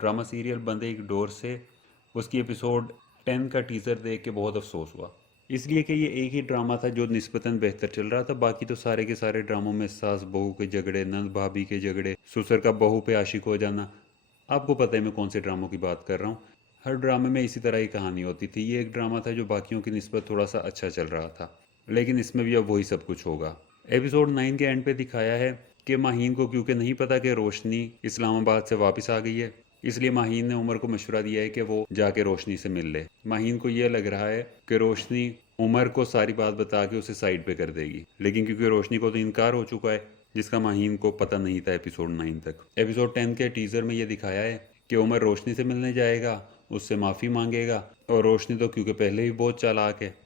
Drama serial बंदे एक door से उसकी एपिसोड 10 का टीज़र देख के बहुत अफसोस हुआ, इसलिए कि ये एक ही ड्रामा था जो निस्बतन बेहतर चल रहा था। बाकी तो सारे के सारे ड्रामों में सास बहू के झगड़े, नंद भाभी के झगड़े, ससुर का बहू पे आशिक हो जाना। आपको पता है मैं कौन से ड्रामों की बात कर रहा हूँ। हर ड्रामे में इसी तरह की कहानी होती थी। ये एक ड्रामा था जो बाकियों की निस्बत थोड़ा सा अच्छा चल रहा था, लेकिन इसमें भी अब वही सब कुछ होगा। एपिसोड 9 के एंड पे दिखाया है कि माहीन को क्योंकि नहीं पता कि रोशनी इस्लामाबाद से वापस आ गई है, इसलिए माहीन ने उमर को मशवरा दिया है कि वो जाके रोशनी से मिल ले। माहीन को यह लग रहा है कि रोशनी उमर को सारी बात बता के उसे साइड पे कर देगी, लेकिन क्योंकि रोशनी को तो इनकार हो चुका है, जिसका माहीन को पता नहीं था एपिसोड 9 तक। एपिसोड 10 के टीजर में यह दिखाया है कि उमर रोशनी से मिलने जाएगा, उससे माफ़ी मांगेगा, और रोशनी तो क्योंकि पहले ही बहुत चालाक है,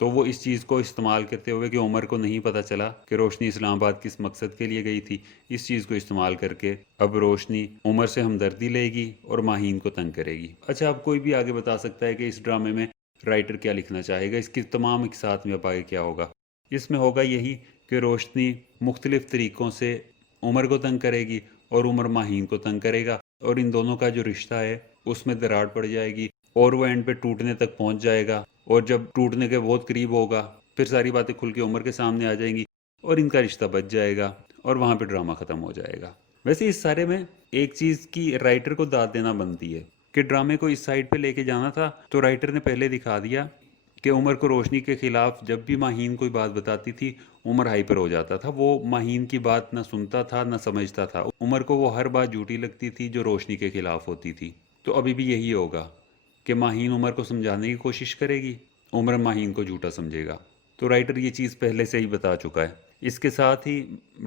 तो वो इस चीज़ को इस्तेमाल करते हुए कि उमर को नहीं पता चला कि रोशनी इस्लामाबाद किस मकसद के लिए गई थी, इस चीज़ को इस्तेमाल करके अब रोशनी उमर से हमदर्दी लेगी और माहीन को तंग करेगी। अच्छा, अब कोई भी आगे बता सकता है कि इस ड्रामे में राइटर क्या लिखना चाहेगा, इसकी तमाम एक साथ में अब आगे क्या होगा। इसमें होगा यही कि रोशनी मुख्तलिफ तरीक़ों से उमर को तंग करेगी और उमर माहीन को तंग करेगा, और इन दोनों का जो रिश्ता है उसमें दरार पड़ जाएगी और वो एंड पे टूटने तक पहुंच जाएगा। और जब टूटने के बहुत करीब होगा फिर सारी बातें खुल के उमर के सामने आ जाएंगी और इनका रिश्ता बच जाएगा और वहाँ पे ड्रामा ख़त्म हो जाएगा। वैसे इस सारे में एक चीज़ की राइटर को दाद देना बनती है कि ड्रामे को इस साइड पे लेके जाना था तो राइटर ने पहले दिखा दिया कि उमर को रोशनी के खिलाफ जब भी माहीन कोई बात बताती थी उमर हाइपर हो जाता था। वो माहीन की बात ना सुनता था ना समझता था। उमर को वो हर बात झूठी लगती थी जो रोशनी के खिलाफ होती थी। तो अभी भी यही होगा कि माहीन उमर को समझाने की कोशिश करेगी, उमर माहीन को झूठा समझेगा। तो राइटर ये चीज़ पहले से ही बता चुका है। इसके साथ ही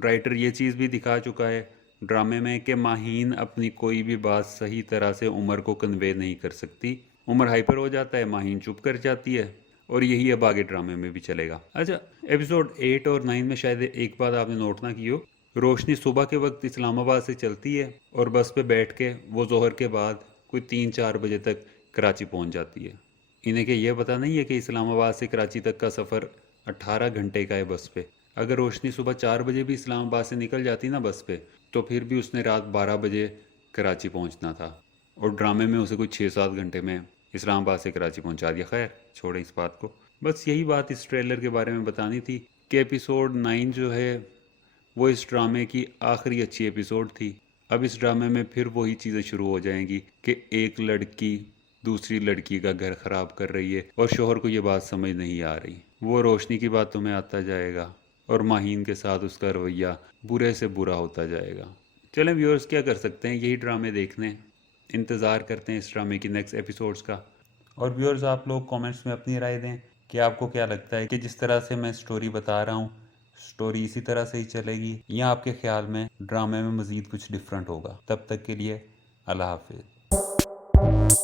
राइटर ये चीज़ भी दिखा चुका है ड्रामे में कि माहीन अपनी कोई भी बात सही तरह से उमर को कन्वे नहीं कर सकती। उमर हाइपर हो जाता है, माहीन चुप कर जाती है, और यही अब आगे ड्रामे में भी चलेगा। अच्छा, एपिसोड 8 और 9 में शायद एक बात आपने नोट ना की हो, रोशनी सुबह के वक्त इस्लामाबाद से चलती है और बस पे बैठ के वो जोहर के बाद कोई 3-4 बजे तक कराची पहुंच जाती है। इन्हें कि यह पता नहीं है कि इस्लामाबाद से कराची तक का सफ़र 18 घंटे का है बस पे। अगर रोशनी सुबह 4 बजे भी इस्लामाबाद से निकल जाती ना बस पे, तो फिर भी उसने रात 12 बजे कराची पहुंचना था, और ड्रामे में उसे कुछ 6-7 घंटे में इस्लामाबाद से कराची पहुंचा दिया। खैर छोड़ें इस बात को, बस यही बात इस ट्रेलर के बारे में बतानी थी कि एपिसोड 9 जो है वो इस ड्रामे की आखिरी अच्छी एपिसोड थी। अब इस ड्रामे में फिर वही चीज़ें शुरू हो जाएंगी कि एक लड़की दूसरी लड़की का घर ख़राब कर रही है और शोहर को ये बात समझ नहीं आ रही। वो रोशनी की बातों में आता जाएगा और माहीन के साथ उसका रवैया बुरे से बुरा होता जाएगा। चलें व्यूअर्स, क्या कर सकते हैं, यही ड्रामे देखने, इंतज़ार करते हैं इस ड्रामे की नेक्स्ट एपिसोड्स का। और व्यूअर्स, आप लोग कमेंट्स में अपनी राय दें कि आपको क्या लगता है कि जिस तरह से मैं स्टोरी बता रहा हूँ स्टोरी इसी तरह से ही चलेगी, या आपके ख्याल में ड्रामे में मज़ीद कुछ डिफरेंट होगा। तब तक के लिए अल्लाह हाफिज़।